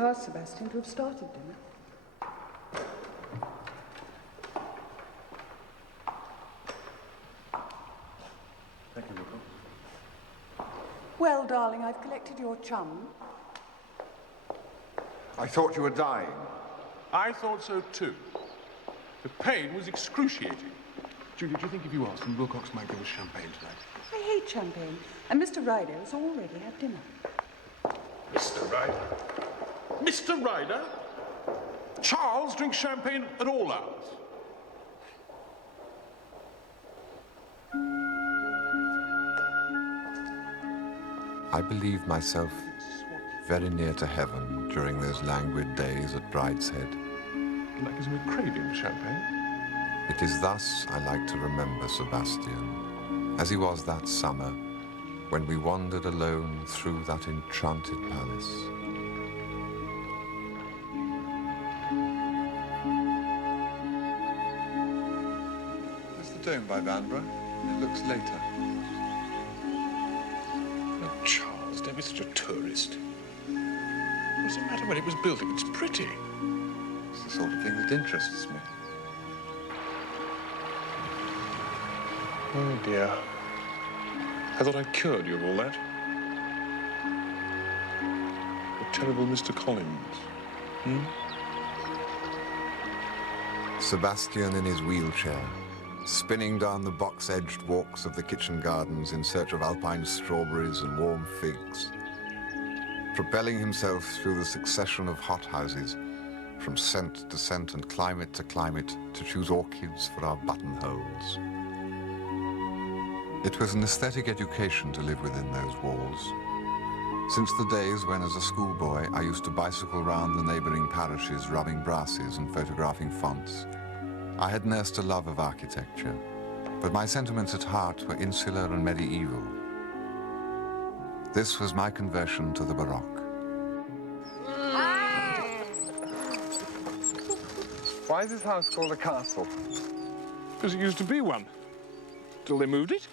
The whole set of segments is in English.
have asked Sebastian to have started dinner. Thank you, Wilco. Well, darling, I've collected your chum. I thought you were dying. I thought so too. The pain was excruciating. Judy, do you think if you asked him, Wilcox might give us champagne tonight? I hate champagne, and Mr. Ryder has already had dinner. Mr. Ryder? Mr. Ryder? Charles drinks champagne at all hours. I believed myself very near to heaven during those languid days at Brideshead. Like as we're craving champagne. It is thus I like to remember Sebastian, as he was that summer when we wandered alone through that enchanted palace. There's the dome by Vanbrugh. It looks later. Oh, Charles, don't be such a tourist. What does it matter when it was built if it's pretty? It's the sort of thing that interests me. Oh, dear. I thought I'd cured you of all that. The terrible Mr. Collins. Sebastian in his wheelchair, spinning down the box-edged walks of the kitchen gardens in search of alpine strawberries and warm figs, propelling himself through the succession of hothouses, from scent to scent and climate to climate, to choose orchids for our buttonholes. It was an aesthetic education to live within those walls. Since the days when, as a schoolboy, I used to bicycle round the neighbouring parishes rubbing brasses and photographing fonts, I had nursed a love of architecture, but my sentiments at heart were insular and medieval. This was my conversion to the Baroque. Why is this house called a castle? Because it used to be one. Till they moved it.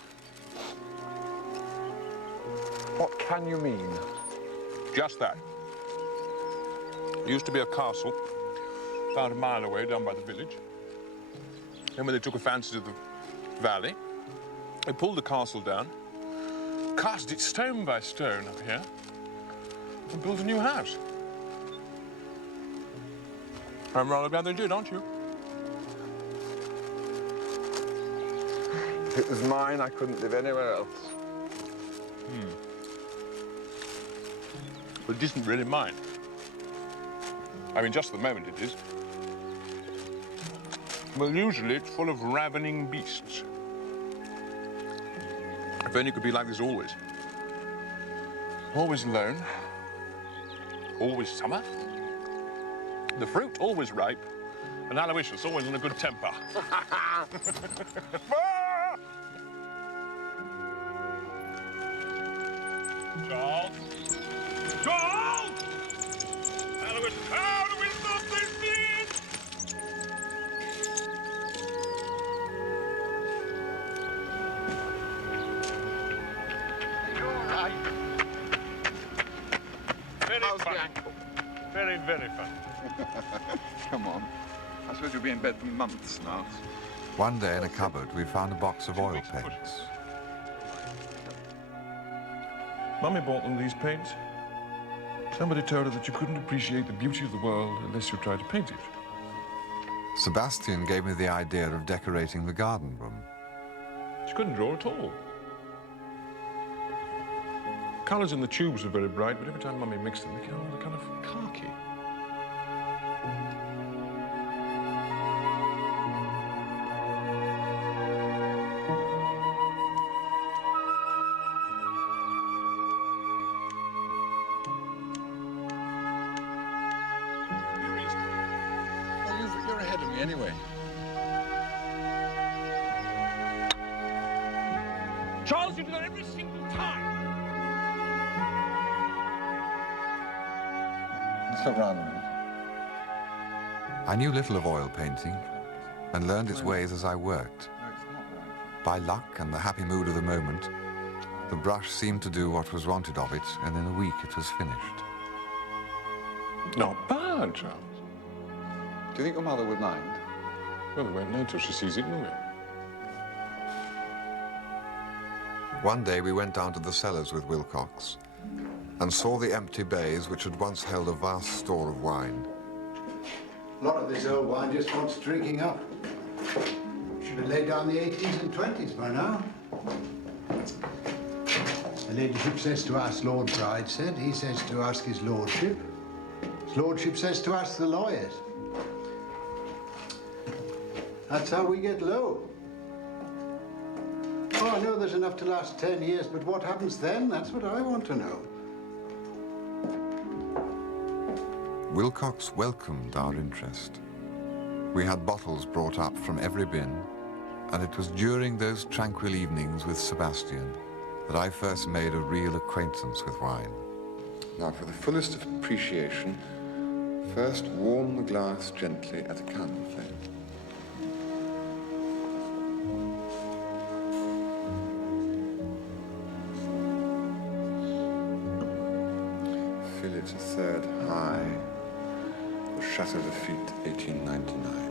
What can you mean? Just that. It used to be a castle, about a mile away, down by the village. Then when they took a fancy to the valley, they pulled the castle down, cast it stone by stone up here, and built a new house. I'm rather glad they did, aren't you? If it was mine, I couldn't live anywhere else. But it isn't really mine. I mean, just at the moment it is. Well, usually it's full of ravening beasts. If only it could be like this always. Always alone. Always summer. The fruit always ripe. And Aloysius always in a good temper. Charles? Charles! Aloysius, how do we stop this bitch? Very funny. Very, very funny. Come on. I suppose you'll be in bed for months now. One day in a cupboard, we found a box of oil paints. Mummy bought them, these paints. Somebody told her that you couldn't appreciate the beauty of the world unless you tried to paint it. Sebastian gave me the idea of decorating the garden room. She couldn't draw at all. Colours in the tubes were very bright, but every time Mummy mixed them, they came out kind of khaki. You're ahead of me anyway. Charles, you do that every single time. Let's look round a minute. I knew little of oil painting and learned its ways as I worked. No, it's not right. By luck and the happy mood of the moment, the brush seemed to do what was wanted of it, and in a week it was finished. Not bad, Charles. Do you think your mother would mind? Well, we won't know till she sees it, will we? One day we went down to the cellars with Wilcox and saw the empty bays which had once held a vast store of wine. A lot of this old wine just wants drinking up. Should have laid down the 18s and 20s by now. The ladyship says to ask Lord Brideshead, he says to ask his lordship. His lordship says to ask the lawyers. That's how we get low. Oh, I know there's enough to last 10 years, but what happens then? That's what I want to know. Wilcox welcomed our interest. We had bottles brought up from every bin, and it was during those tranquil evenings with Sebastian that I first made a real acquaintance with wine. Now, for the fullest of appreciation, first warm the glass gently at a candle flame. Fill it a third high. The Chateau Lafitte, 1899.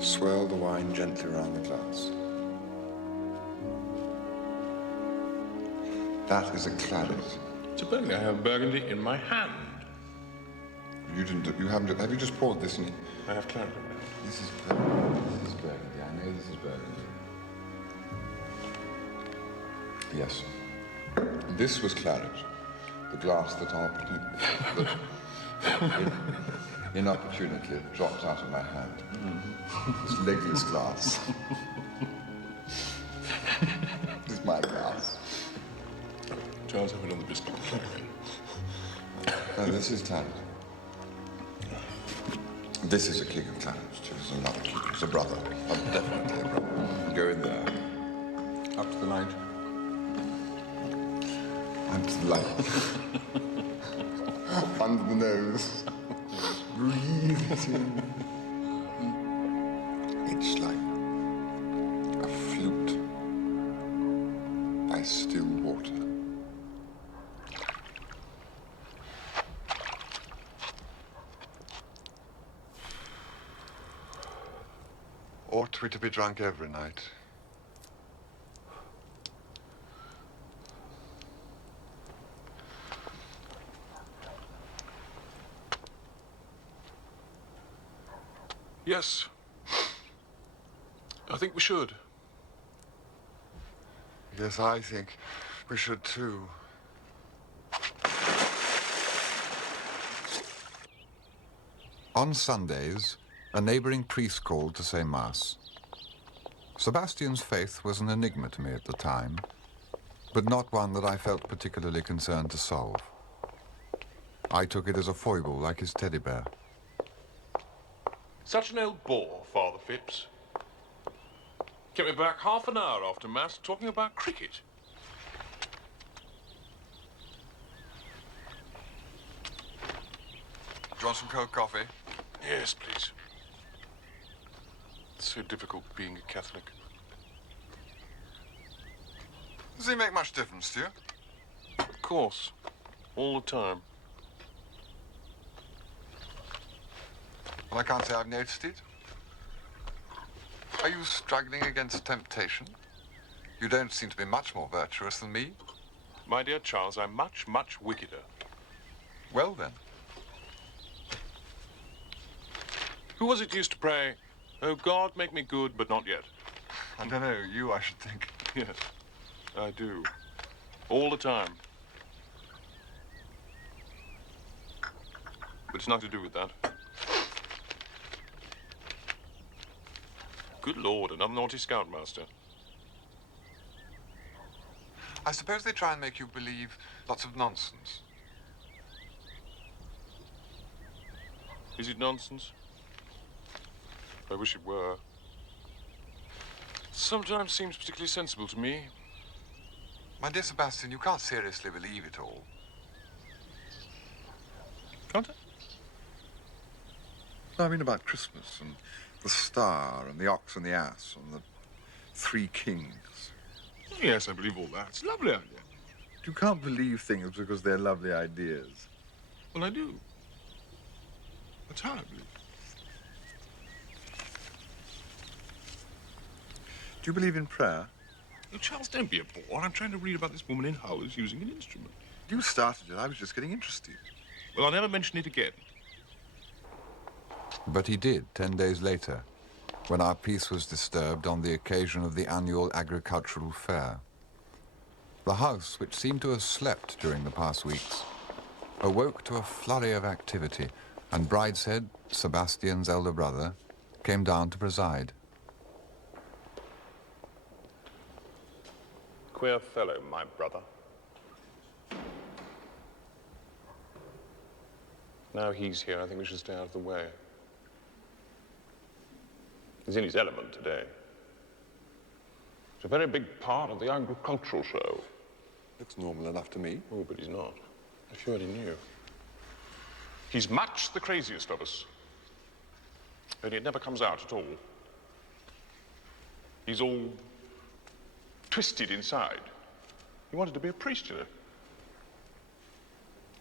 Swirl the wine gently around the glass. That is a claret. It's a Burgundy. I have Burgundy in my hand. You haven't, have you just poured this in? I have claret. This is Burgundy. This is Burgundy. I know this is Burgundy. Yes. This was claret. The glass that inopportunely dropped out of my hand. This legless glass. This is my glass. Charles, have another biscuit. No, this is claret. This is a click of claret, too. This is another click. It's a brother. Definitely a brother. Go in there. Up to the light. Up to the light. Under the nose. Breathe it in. It's like a flute by still water. Ought we to be drunk every night? Yes. I think we should. Yes, I think we should too. On Sundays, a neighboring priest called to say Mass. Sebastian's faith was an enigma to me at the time, but not one that I felt particularly concerned to solve. I took it as a foible, like his teddy bear. Such an old bore, Father Phipps. Kept me back half an hour after Mass talking about cricket. Do you want some cold coffee? Yes, please. It's so difficult being a Catholic. Does he make much difference to you? Of course. All the time. Well, I can't say I've noticed it. Are you struggling against temptation? You don't seem to be much more virtuous than me. My dear Charles, I'm much, much wickeder. Well, then. Who was it used to pray, "Oh, God, make me good, but not yet"? I don't know, you, I should think. Yes, I do. All the time. But it's nothing to do with that. Good Lord, another naughty scoutmaster. I suppose they try and make you believe lots of nonsense. Is it nonsense? I wish it were. Sometimes seems particularly sensible to me. My dear Sebastian, you can't seriously believe it all. Can't I? No, I mean about Christmas and the star and the ox and the ass and the three kings. Yes, I believe all that. It's a lovely idea. You can't believe things because they're lovely ideas. Well, I do. That's how I believe. Do you believe in prayer? Oh, Charles, don't be a bore. I'm trying to read about this woman in Hull's using an instrument. You started it. I was just getting interested. Well, I'll never mention it again. But he did 10 days later, when our peace was disturbed on the occasion of the annual agricultural fair. The house, which seemed to have slept during the past weeks, awoke to a flurry of activity, and Brideshead, Sebastian's elder brother, came down to preside. Queer fellow, my brother. Now he's here, I think we should stay out of the way. He's in his element today. It's a very big part of the agricultural show. Looks normal enough to me. Oh, but he's not. If you only knew. He's much the craziest of us. Only it never comes out at all. He's all twisted inside. He wanted to be a priest, you know.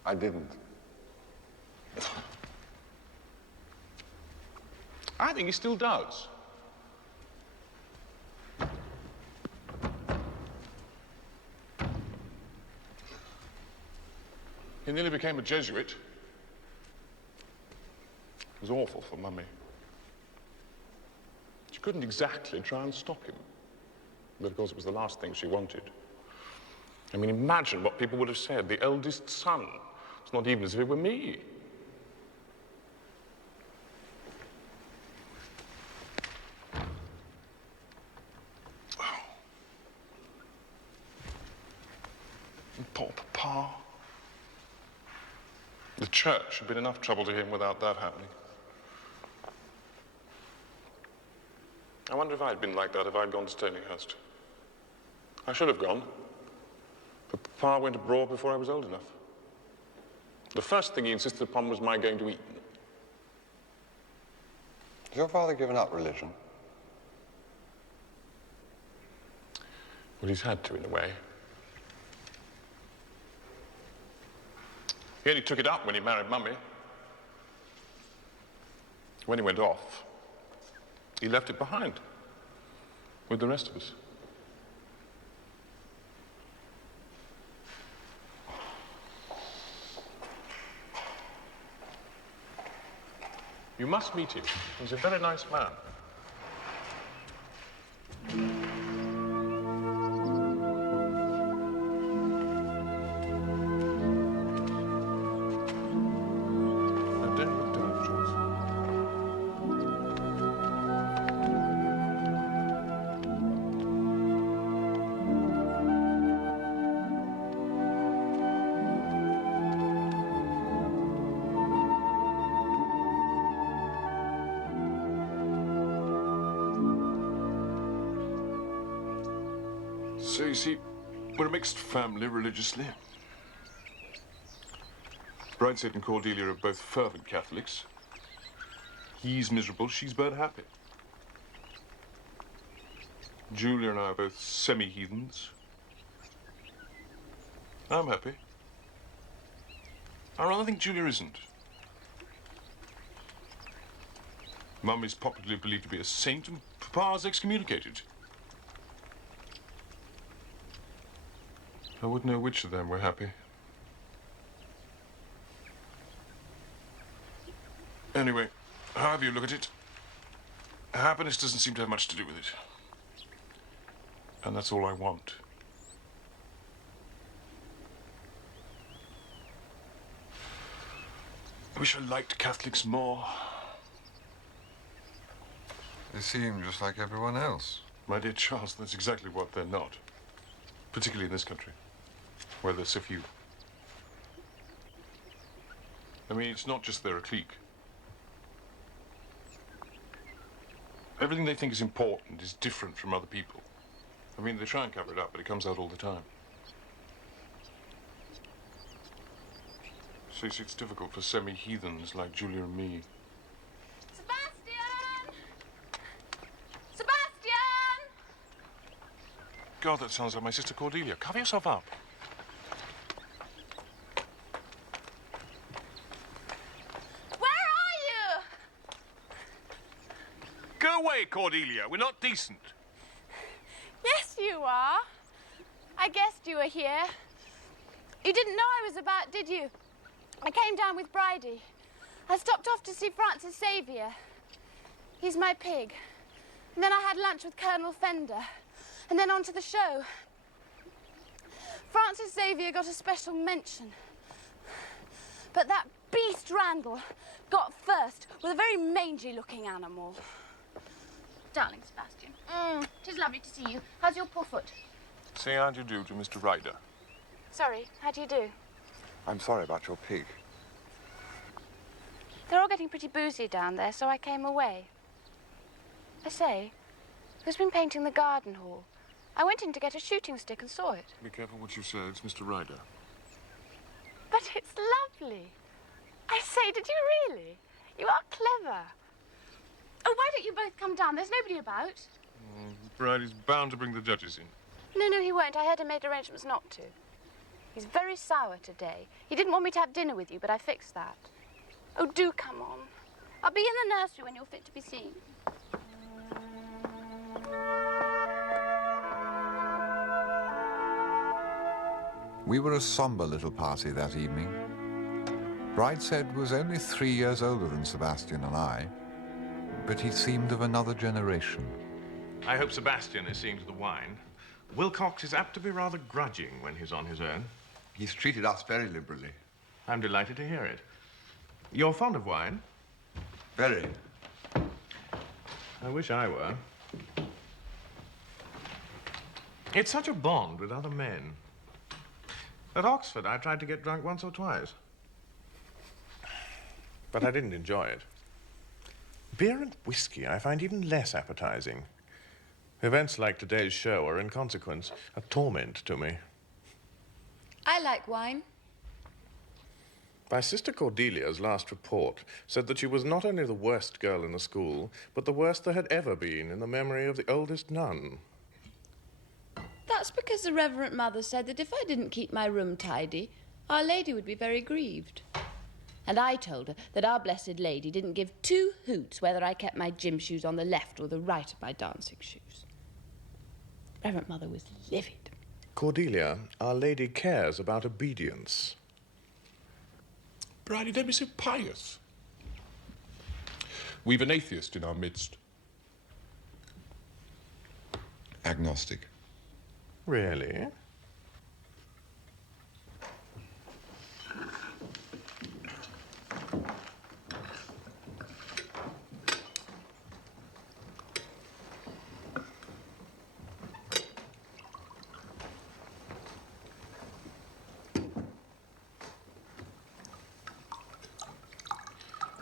I didn't. I think he still does. He nearly became a Jesuit. It was awful for Mummy. She couldn't exactly try and stop him. But of course it was the last thing she wanted. I mean, imagine what people would have said. The eldest son. It's not even as if it were me. Poor Papa. The church had been enough trouble to him without that happening. I wonder if I'd been like that if I'd gone to Stonyhurst. I should have gone. But Papa went abroad before I was old enough. The first thing he insisted upon was my going to Eton. Has your father given up religion? Well, he's had to, in a way. He only took it up when he married Mummy. When he went off, he left it behind with the rest of us. You must meet him. He's a very nice man. Now, don't look down, Jules. So, you see, we're a mixed family religiously. Brideshead and Cordelia are both fervent Catholics. He's miserable, she's bird happy. Julia and I are both semi-heathens. I'm happy. I rather think Julia isn't. Mum is popularly believed to be a saint and Papa's excommunicated. I wouldn't know which of them were happy. Anyway, however you look at it, happiness doesn't seem to have much to do with it. And that's all I want. I wish I liked Catholics more. They seem just like everyone else. My dear Charles, that's exactly what they're not. Particularly in this country, where there's so few. I mean, it's not just they're a clique. Everything they think is important is different from other people. I mean, they try and cover it up, but it comes out all the time. So you see, it's difficult for semi-heathens like Julia and me. God, that sounds like my sister Cordelia. Cover yourself up. Where are you? Go away, Cordelia. We're not decent. Yes, you are. I guessed you were here. You didn't know I was about, did you? I came down with Bridie. I stopped off to see Francis Xavier. He's my pig. And then I had lunch with Colonel Fender. And then on to the show. Francis Xavier got a special mention. But that beast Randall got first with a very mangy-looking animal. Darling Sebastian, 'tis lovely to see you. How's your poor foot? Say how do you do to Mr. Ryder. Sorry, how do you do? I'm sorry about your pig. They're all getting pretty boozy down there, so I came away. I say, who's been painting the garden hall? I went in to get a shooting stick and saw it. Be careful what you say. It's Mr. Ryder. But it's lovely. I say, did you really? You are clever. Oh, why don't you both come down? There's nobody about. Bridie's bound to bring the judges in. No, he won't. I heard him made arrangements not to. He's very sour today. He didn't want me to have dinner with you, but I fixed that. Oh, do come on. I'll be in the nursery when you're fit to be seen. We were a somber little party that evening. Brideshead was only 3 years older than Sebastian and I, but he seemed of another generation. I hope Sebastian is seeing to the wine. Wilcox is apt to be rather grudging when he's on his own. He's treated us very liberally. I'm delighted to hear it. You're fond of wine? Very. I wish I were. It's such a bond with other men. At Oxford, I tried to get drunk once or twice. But I didn't enjoy it. Beer and whiskey I find even less appetizing. Events like today's show are, in consequence, a torment to me. I like wine. My sister Cordelia's last report said that she was not only the worst girl in the school, but the worst there had ever been in the memory of the oldest nun. That's because the Reverend Mother said that if I didn't keep my room tidy, Our Lady would be very grieved. And I told her that Our Blessed Lady didn't give 2 hoots whether I kept my gym shoes on the left or the right of my dancing shoes. Reverend Mother was livid. Cordelia, Our Lady cares about obedience. Bridie, don't be so pious. We've an atheist in our midst. Agnostic. Really?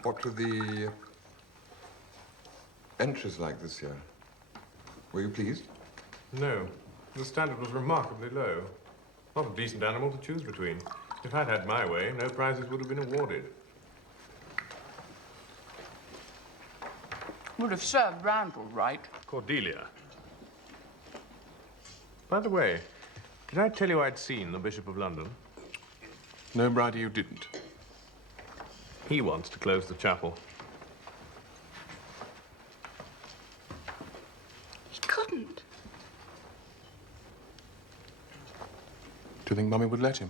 What were the entries like this year? Were you pleased? No. The standard was remarkably low. Not a decent animal to choose between. If I'd had my way, no prizes would have been awarded. Would have served Randall right. Cordelia. By the way, did I tell you I'd seen the Bishop of London? No, Bridie, you didn't. He wants to close the chapel. He couldn't. Do you think Mummy would let him?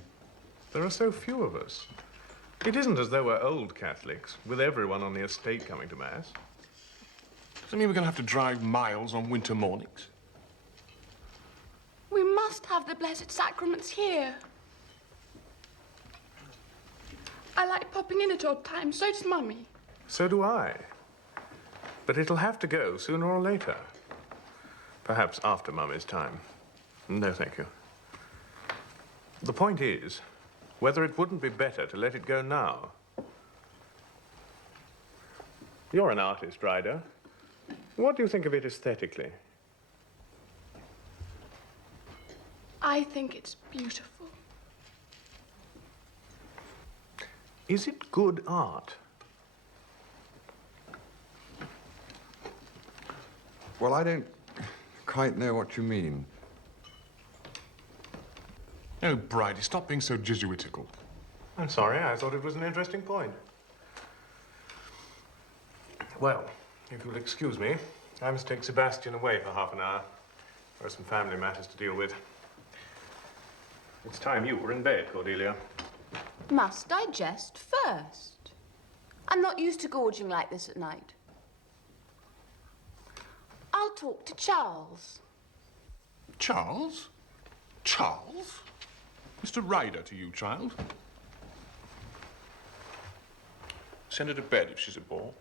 There are so few of us. It isn't as though we're old Catholics, with everyone on the estate coming to Mass. Does that mean we're going to have to drive miles on winter mornings? We must have the Blessed Sacraments here. I like popping in at odd times, so does Mummy. So do I. But it'll have to go sooner or later. Perhaps after Mummy's time. No, thank you. The point is, whether it wouldn't be better to let it go now. You're an artist, Ryder. What do you think of it aesthetically? I think it's beautiful. Is it good art? Well, I don't quite know what you mean. Oh, Bridie, stop being so Jesuitical. I'm sorry, I thought it was an interesting point. Well, if you'll excuse me, I must take Sebastian away for half an hour. There are some family matters to deal with. It's time you were in bed, Cordelia. Must I jest first? I'm not used to gorging like this at night. I'll talk to Charles. Charles? Charles? Mr. Ryder to you, child. Send her to bed if she's a bore.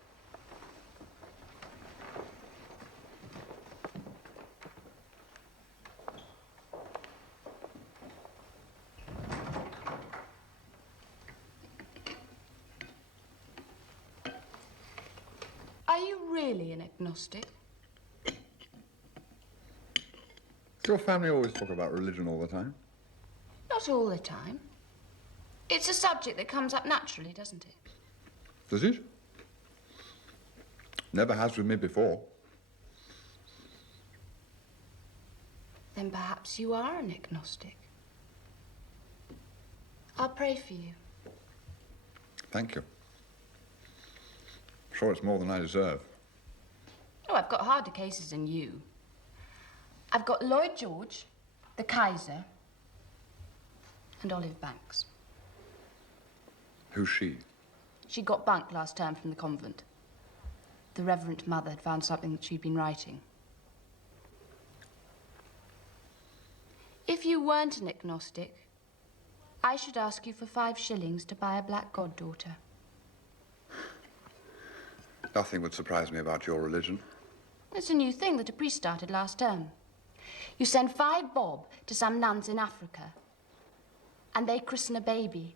Are you really an agnostic? Does your family always talk about religion all the time? Not all the time. It's a subject that comes up naturally, doesn't it? Does it? Never has with me before. Then perhaps you are an agnostic. I'll pray for you. Thank you. Sure, it's more than I deserve. Oh, I've got harder cases than you. I've got Lloyd George, the Kaiser, and Olive Banks. Who's she? She got bunked last term from the convent. The Reverend Mother had found something that she'd been writing. If you weren't an agnostic, I should ask you for 5 shillings to buy a black goddaughter. Nothing would surprise me about your religion. It's a new thing that a priest started last term. You send 5 bob to some nuns in Africa, and they christen a baby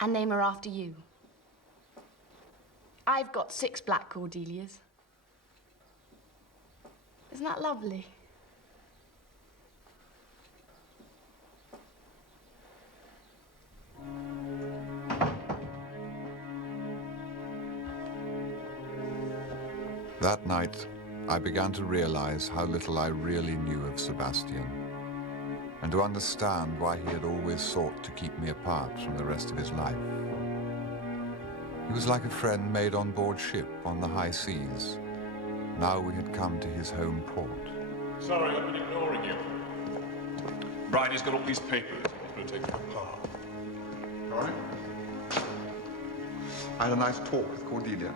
and name her after you. I've got 6 black Cordelias. Isn't that lovely? That night, I began to realize how little I really knew of Sebastian, and to understand why he had always sought to keep me apart from the rest of his life. He was like a friend made on board ship on the high seas. Now we had come to his home port. Sorry, I've been ignoring you. Bridie's got all these papers. I'm going to take them apart. All right. I had a nice talk with Cordelia.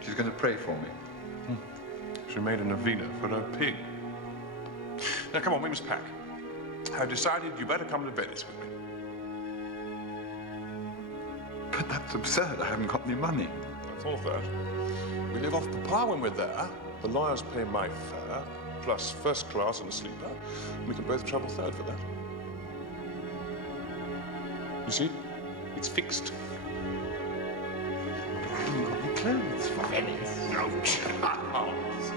She's going to pray for me. She made a novena for her pig. Now, come on, we must pack. I've decided you better come to Venice with me. But that's absurd. I haven't got any money. I thought that. We live off Papa when we're there. The lawyers pay my fare, plus first class and a sleeper. We can both travel third for that. You see? It's fixed. Clothes for Venice. No chance.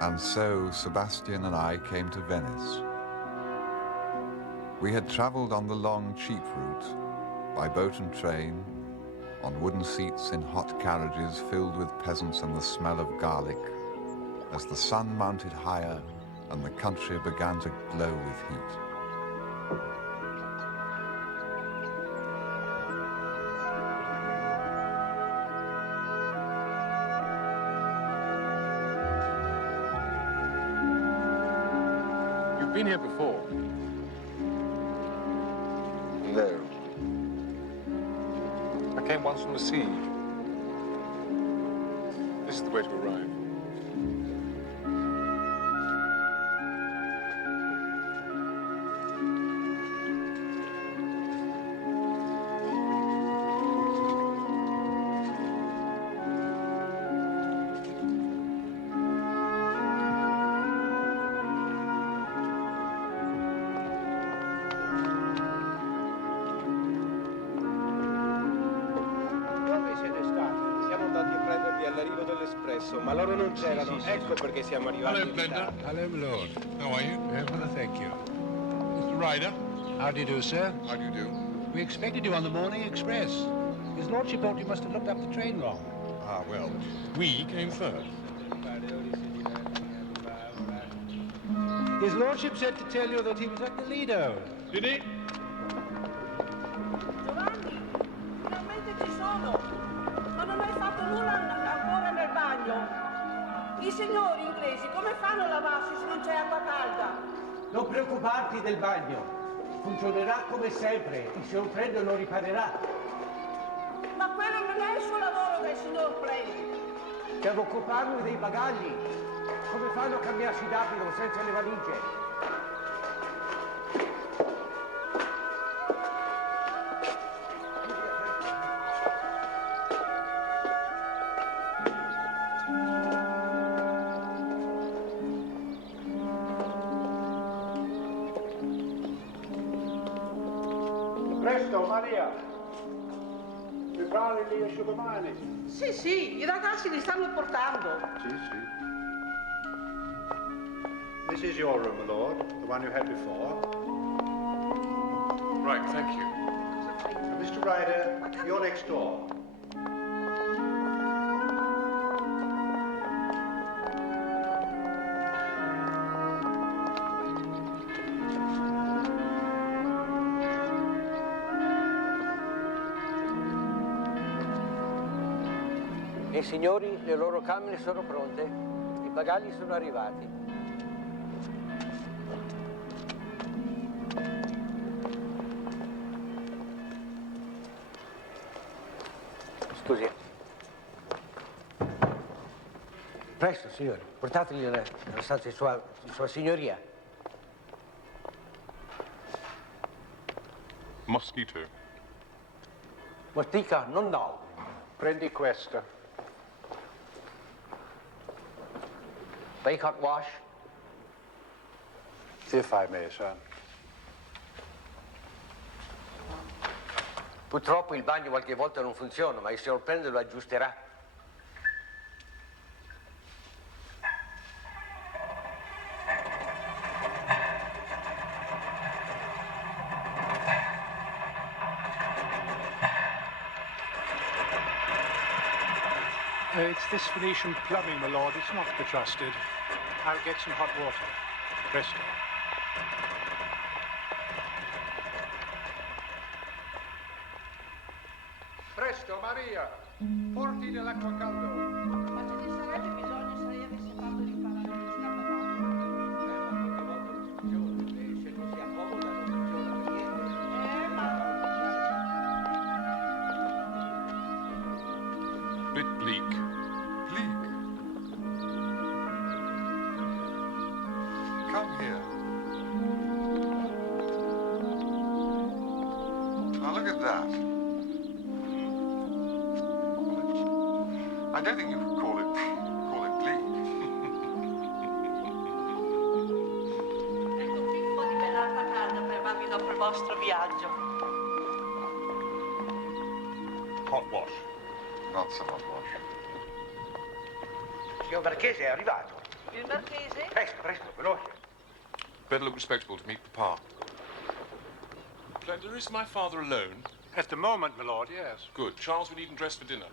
And so Sebastian and I came to Venice. We had traveled on the long, cheap route, by boat and train, on wooden seats in hot carriages filled with peasants and the smell of garlic, as the sun mounted higher and the country began to glow with heat. You've been here before. No. I came once from the siege. This is the way to arrive. insomma, loro non c'erano. Ecco perché siamo arrivati Hello, in Blender. ritardo. Hello, my lord. How are you? Well, thank you. Mr. Ryder. How do you do, sir? How do you do? We expected you on the morning express. His lordship thought you must have looked up the train wrong. Ah, well, we came first. His lordship said to tell you that he was at the Lido. Did he? Giovanni, finalmente ci sono. Ma non hai fatto nulla ancora nel bagno? I signori inglesi come fanno a lavarsi se non c'è acqua calda? Non preoccuparti del bagno. Funzionerà come sempre. Il signor Freddo lo riparerà. Ma quello non è il suo lavoro del signor Predi. Devo occuparmi dei bagagli. Come fanno a cambiarsi d'abito senza le valigie? Presto, Maria. Prepari gli asciugamani. Sì, sì, i ragazzi li stanno portando. Sì, sì. This is your room, my lord, the one you had before. Right, thank you. Mr. Ryder, you're next door. E signori, le loro camere sono pronte. I bagagli sono arrivati. Scusi. Presto, signori, portateli nella stanza di sua signoria. Mosquito. Mostica, non no. Prendi questo. Bacon wash. If I may, sir. Purtroppo il bagno qualche volta non funziona, ma il signor Prende lo aggiusterà. It's this Venetian plumbing, my lord. It's not to be trusted. I'll get some hot water. Presto. Presto, Maria. Porti dell'acqua calda. Ma ce ne sarebbe bisogno se lei avesse fatto riparare lo scappatoio. Se non si accomoda non funziona per niente. Bit bleak. Bleak. Come here. Now look at that. I don't think you could call it bleak. Ecco qui un po' di bella acqua calda per farvi dopo il vostro viaggio. Hot wash. Not so hot wash. Signor Marchese è arrivato. Il marchese? Presto, veloce. Better look respectable to meet Papa. Blender, is my father alone? At the moment, my lord, yes. Good. Charles, we need him dressed for dinner.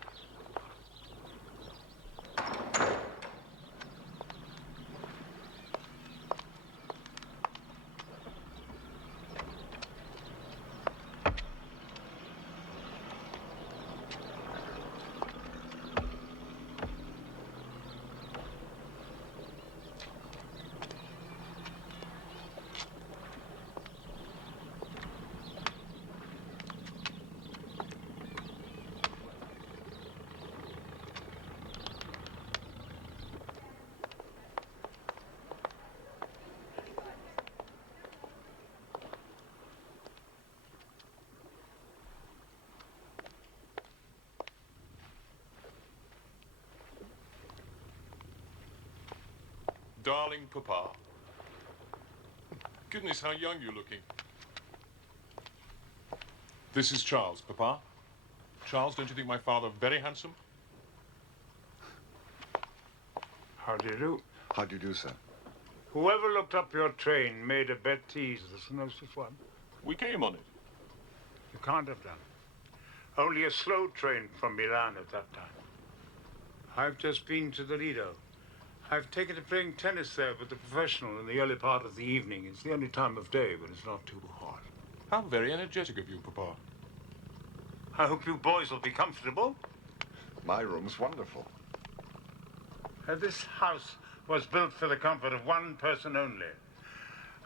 Darling Papa. Goodness, how young you're looking. This is Charles, Papa. Charles, don't you think my father very handsome? How do you do? How do you do, sir? Whoever looked up your train made a bêtise. This nicest one. We came on it. You can't have done. Only a slow train from Milan at that time. I've just been to the Lido. I've taken to playing tennis there with the professional in the early part of the evening. It's the only time of day when it's not too hot. How very energetic of you, Papa. I hope you boys will be comfortable. My room's wonderful. This house was built for the comfort of one person only.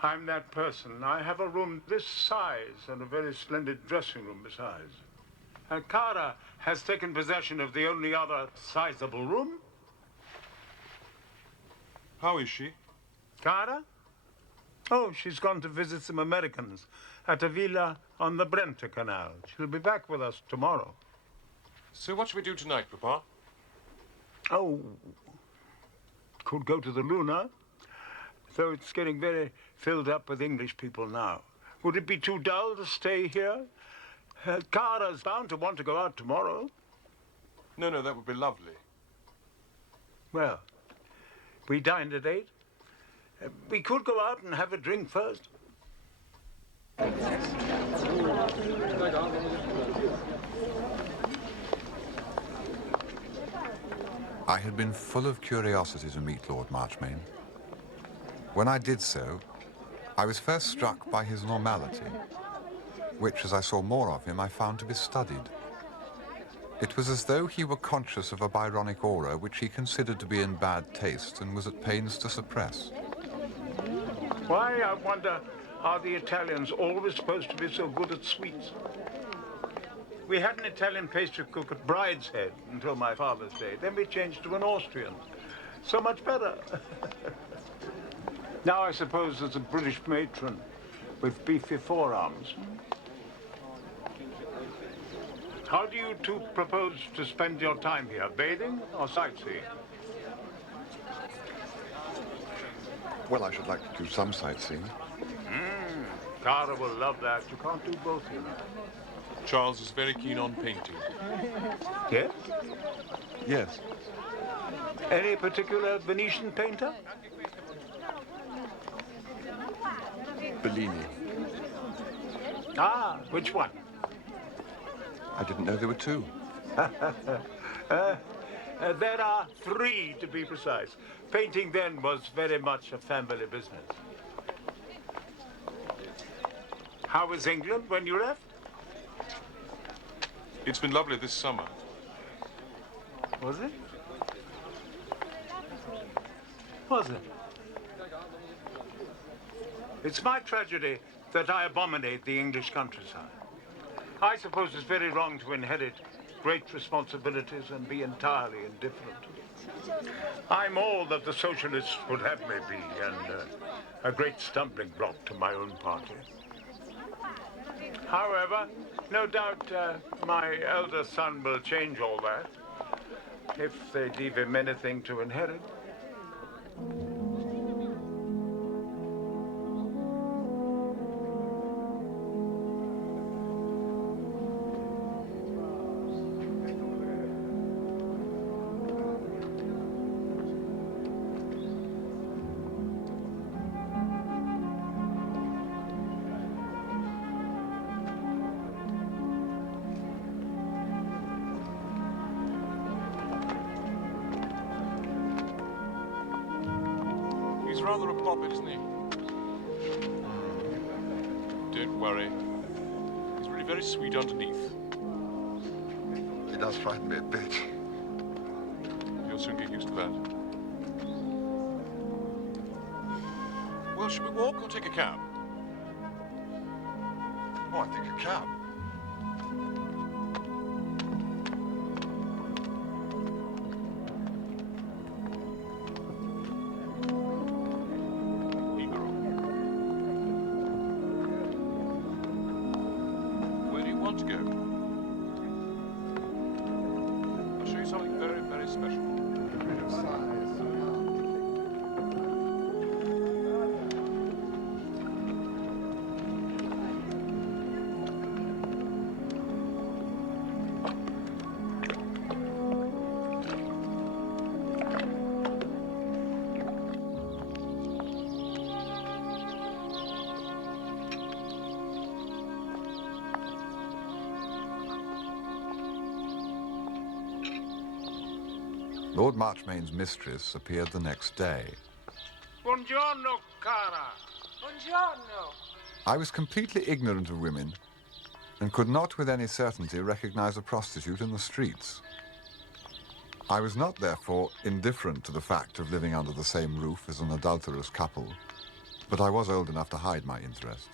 I'm that person. I have a room this size and a very splendid dressing room besides. Cara has taken possession of the only other sizable room. How is she? Cara? Oh, she's gone to visit some Americans at a villa on the Brenta Canal. She'll be back with us tomorrow. So what shall we do tonight, Papa? Oh, could go to the Luna, though it's getting very filled up with English people now. Would it be too dull to stay here? Cara's bound to want to go out tomorrow. No, that would be lovely. Well, we dined at 8. We could go out and have a drink first. I had been full of curiosity to meet Lord Marchmain. When I did so, I was first struck by his normality, which, as I saw more of him, I found to be studied. It was as though he were conscious of a Byronic aura which he considered to be in bad taste and was at pains to suppress. Why, I wonder, are the Italians always supposed to be so good at sweets? We had an Italian pastry cook at Brideshead until my father's day. Then we changed to an Austrian. So much better. Now I suppose there's a British matron with beefy forearms. How do you two propose to spend your time here? Bathing or sightseeing? Well, I should like to do some sightseeing. Cara will love that. You can't do both, you know. Charles is very keen on painting. Yes? Yes. Any particular Venetian painter? Bellini. Ah, which one? I didn't know there were two. There are 3, to be precise. Painting then was very much a family business. How was England when you left? It's been lovely this summer. Was it? Was it? It's my tragedy that I abominate the English countryside. I suppose it's very wrong to inherit great responsibilities and be entirely indifferent. I'm all that the socialists would have me be, and a great stumbling block to my own party. However, no doubt my elder son will change all that, if they leave him anything to inherit. He's rather a poppet, isn't he? Don't worry. He's really very sweet underneath. He does frighten me a bit. You'll soon get used to that. Well, should we walk or take a cab? Oh, I think a cab. Where do you want to go? I'll show you something very, very special. Lord Marchmain's mistress appeared the next day. Buongiorno, cara. Buongiorno. I was completely ignorant of women and could not with any certainty recognize a prostitute in the streets. I was not, therefore, indifferent to the fact of living under the same roof as an adulterous couple, but I was old enough to hide my interest.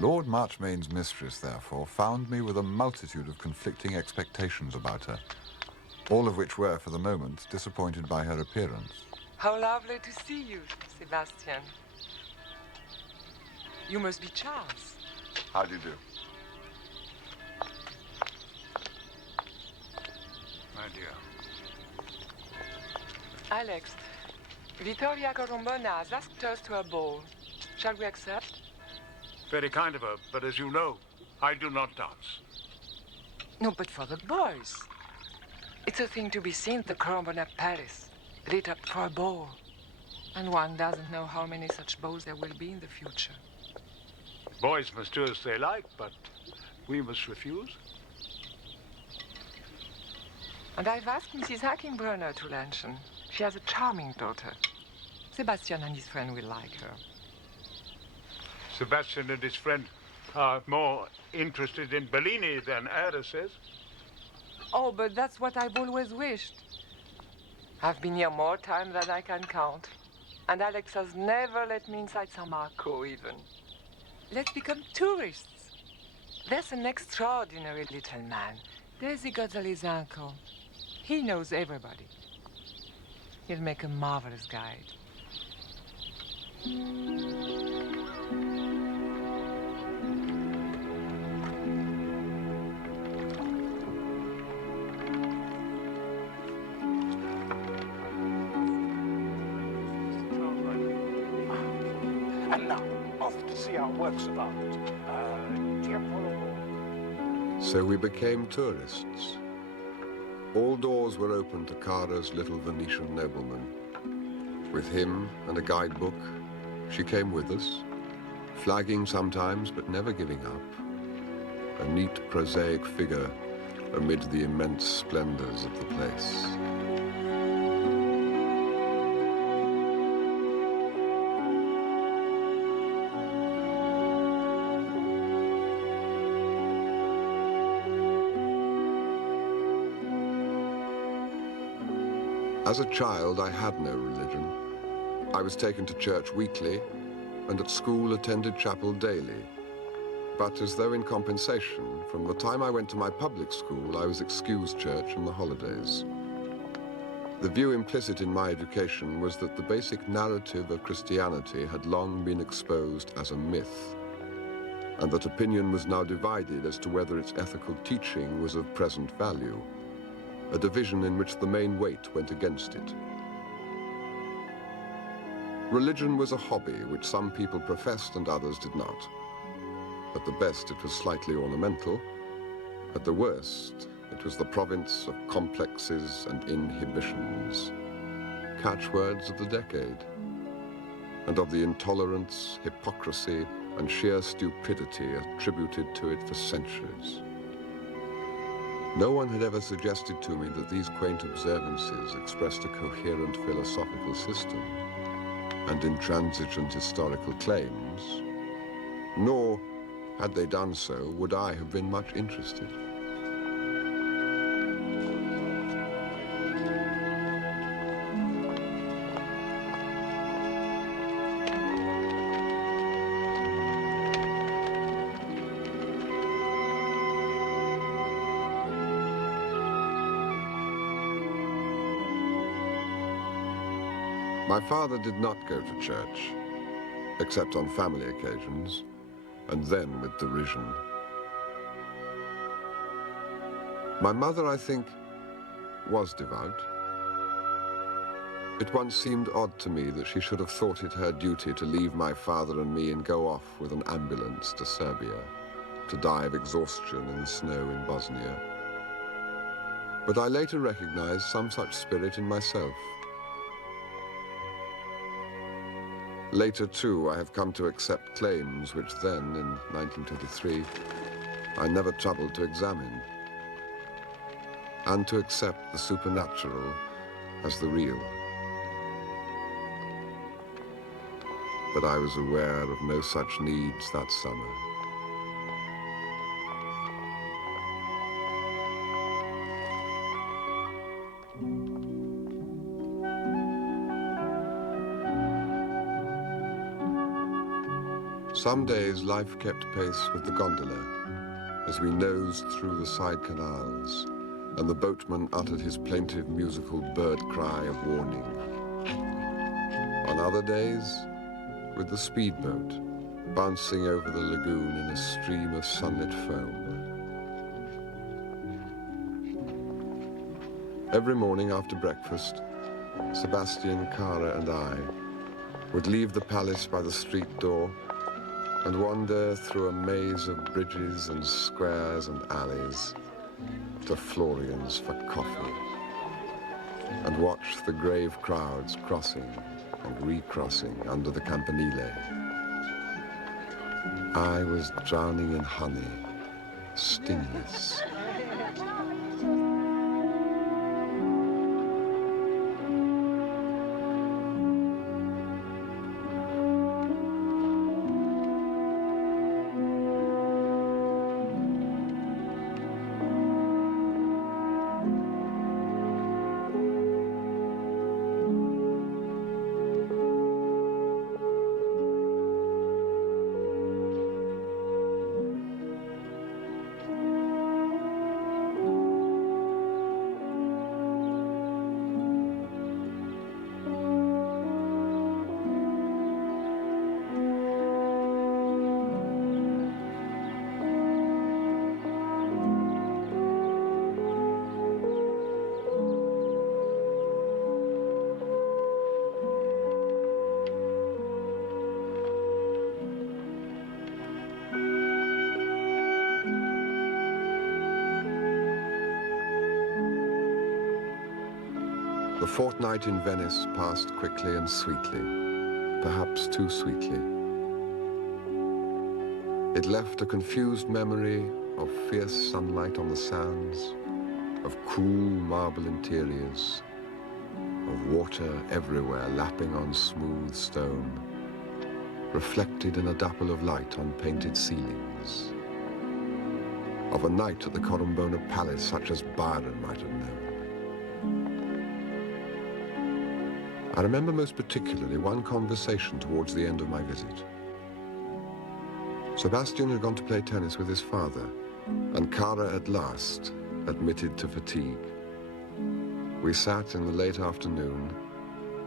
Lord Marchmain's mistress, therefore, found me with a multitude of conflicting expectations about her, all of which were, for the moment, disappointed by her appearance. How lovely to see you, Sebastian. You must be Charles. How do you do? My dear. Alex, Vittoria Corombona has asked us to a ball. Shall we accept? Very kind of her, but as you know, I do not dance. No, but for the boys. It's a thing to be seen at the Corombona Palace, lit up for a ball. And one doesn't know how many such balls there will be in the future. Boys must do as they like, but we must refuse. And I've asked Mrs. Hackenbrunner to luncheon. She has a charming daughter. Sebastian and his friend will like her. Sebastian and his friend are more interested in Bellini than Ada says. Oh, but that's what I've always wished. I've been here more time than I can count. And Alex has never let me inside San Marco, even. Let's become tourists. There's an extraordinary little man, Desi Gonzalez-Anco. He knows everybody. He'll make a marvelous guide. And now, off to see our works of art. So we became tourists. All doors were open to Cara's little Venetian nobleman. With him and a guidebook, she came with us, flagging sometimes but never giving up. A neat, prosaic figure amid the immense splendors of the place. As a child, I had no religion. I was taken to church weekly, and at school attended chapel daily. But as though in compensation, from the time I went to my public school, I was excused church in the holidays. The view implicit in my education was that the basic narrative of Christianity had long been exposed as a myth, and that opinion was now divided as to whether its ethical teaching was of present value, a division in which the main weight went against it. Religion was a hobby which some people professed and others did not. At the best, it was slightly ornamental. At the worst, it was the province of complexes and inhibitions, catchwords of the decade, and of the intolerance, hypocrisy, and sheer stupidity attributed to it for centuries. No one had ever suggested to me that these quaint observances expressed a coherent philosophical system and intransigent historical claims, nor, had they done so, would I have been much interested. My father did not go to church, except on family occasions, and then with derision. My mother, I think, was devout. It once seemed odd to me that she should have thought it her duty to leave my father and me and go off with an ambulance to Serbia, to die of exhaustion in the snow in Bosnia. But I later recognized some such spirit in myself. Later, too, I have come to accept claims which then, in 1923, I never troubled to examine, and to accept the supernatural as the real. But I was aware of no such needs that summer. Some days life kept pace with the gondola as we nosed through the side canals and the boatman uttered his plaintive musical bird cry of warning. On other days, with the speedboat bouncing over the lagoon in a stream of sunlit foam. Every morning after breakfast, Sebastian, Cara, and I would leave the palace by the street door and wander through a maze of bridges and squares and alleys to Florian's for coffee, and watch the grave crowds crossing and recrossing under the campanile. I was drowning in honey, stingless. The fortnight in Venice passed quickly and sweetly, perhaps too sweetly. It left a confused memory of fierce sunlight on the sands, of cool marble interiors, of water everywhere lapping on smooth stone, reflected in a dapple of light on painted ceilings, of a night at the Corombona Palace such as Byeon might have known. I remember most particularly one conversation towards the end of my visit. Sebastian had gone to play tennis with his father, and Cara at last admitted to fatigue. We sat in the late afternoon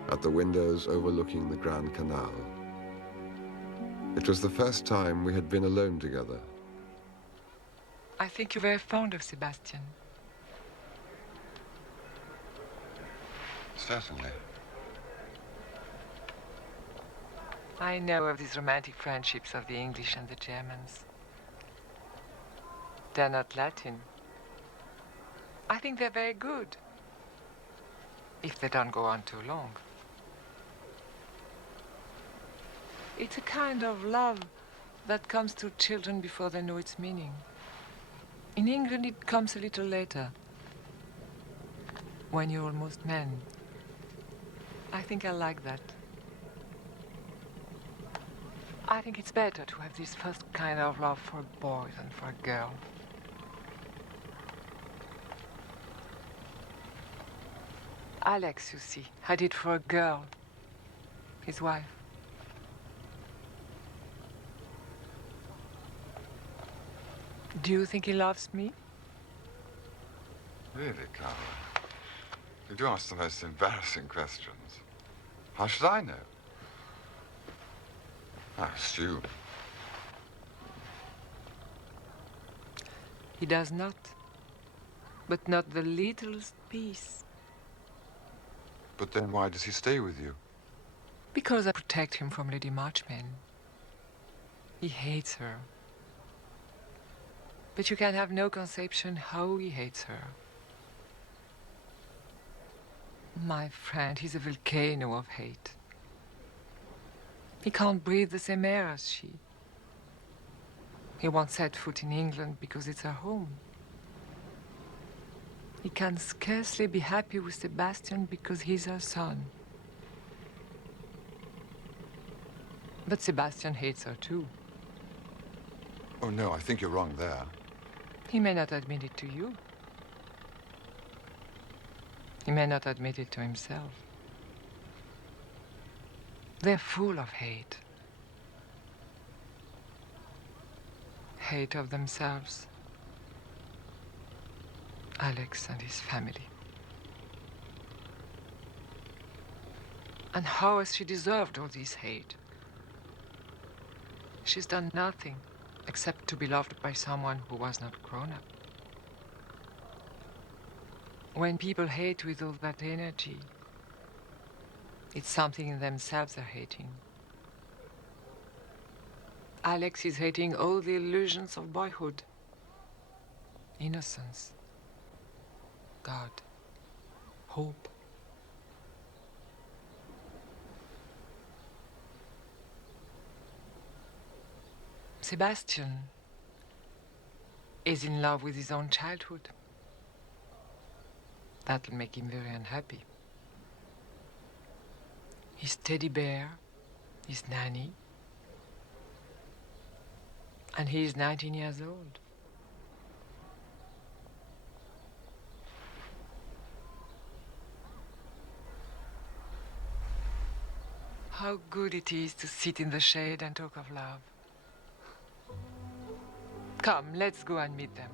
at the windows overlooking the Grand Canal. It was the first time we had been alone together. I think you're very fond of Sebastian. Certainly. I know of these romantic friendships of the English and the Germans. They're not Latin. I think they're very good, if they don't go on too long. It's a kind of love that comes to children before they know its meaning. In England, it comes a little later, when you're almost men. I think I like that. I think it's better to have this first kind of love for a boy than for a girl. Alex, you see, had it for a girl, his wife. Do you think he loves me? Really, Cara? You do ask the most embarrassing questions. How should I know? I assume. He does not. But not the littlest piece. But then why does he stay with you? Because I protect him from Lady Marchmain. He hates her. But you can have no conception how he hates her. My friend, he's a volcano of hate. He can't breathe the same air as she. He won't set foot in England because it's her home. He can scarcely be happy with Sebastian because he's her son. But Sebastian hates her too. Oh, no, I think you're wrong there. He may not admit it to you. He may not admit it to himself. They're full of hate. Hate of themselves. Alex and his family. And how has she deserved all this hate? She's done nothing except to be loved by someone who was not grown up. When people hate with all that energy, it's something in themselves they're hating. Alex is hating all the illusions of boyhood. Innocence. God. Hope. Sebastian is in love with his own childhood. That'll make him very unhappy. His teddy bear, his nanny, and he is 19 years old. How good it is to sit in the shade and talk of love. Come, let's go and meet them.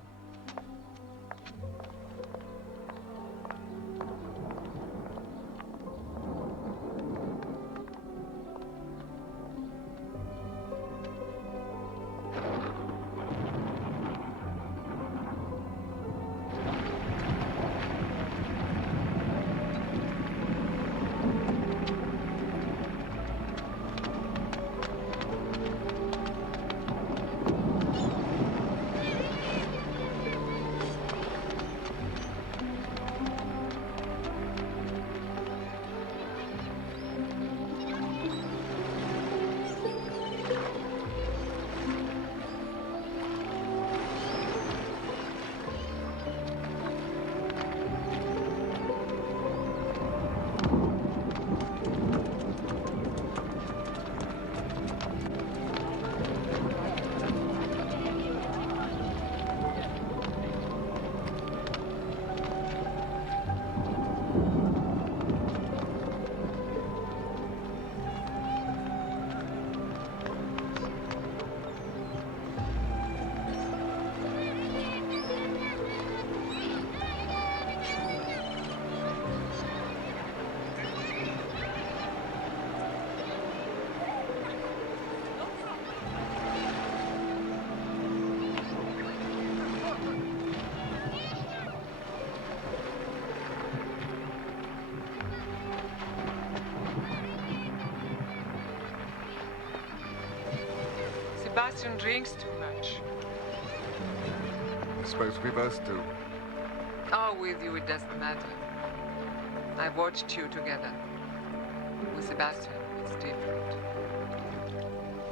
Sebastian drinks too much. I suppose we both do. Oh, with you it doesn't matter. I've watched you together. With Sebastian, it's different.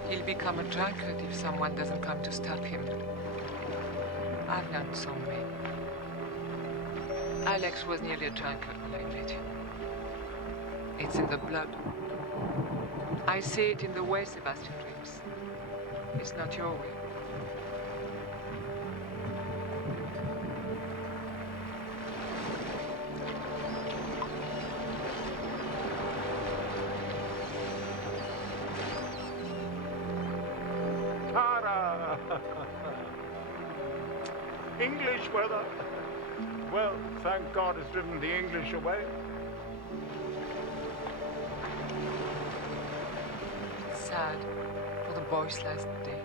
He'll become a drunkard if someone doesn't come to stop him. I've known so many. Alex was nearly a drunkard when I met him. It's in the blood. I see it in the way Sebastian drinks. It's not your way. Tara! English weather. Well, thank God it's driven the English away. Sad for the boys last day.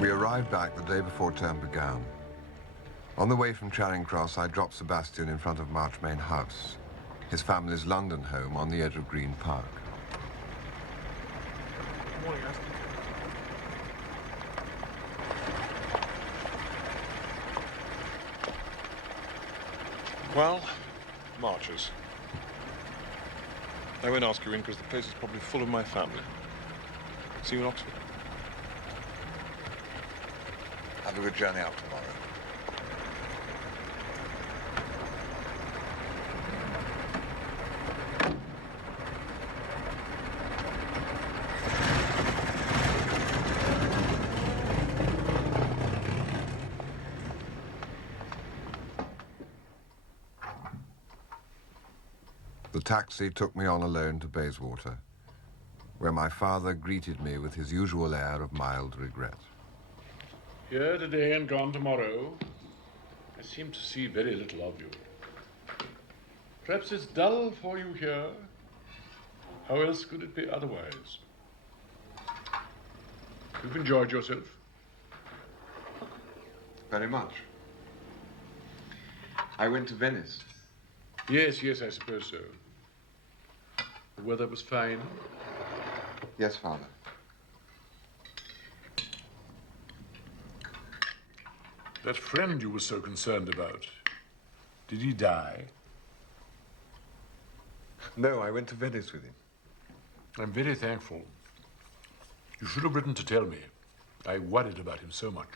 We arrived back the day before term began. On the way from Charing Cross, I dropped Sebastian in front of Marchmain House, his family's London home on the edge of Green Park. Well, Marchers. I won't ask you in because the place is probably full of my family. See you in Oxford. Have a good journey out tomorrow. The taxi took me on alone to Bayswater, where my father greeted me with his usual air of mild regret. Here today and gone tomorrow. I seem to see very little of you. Perhaps it's dull for you here. How else could it be otherwise? You've enjoyed yourself? Very much. I went to Venice. Yes, I suppose so. The weather was fine. Yes, Father. That friend you were so concerned about, did he die? No, I went to Venice with him. I'm very thankful. You should have written to tell me. I worried about him so much.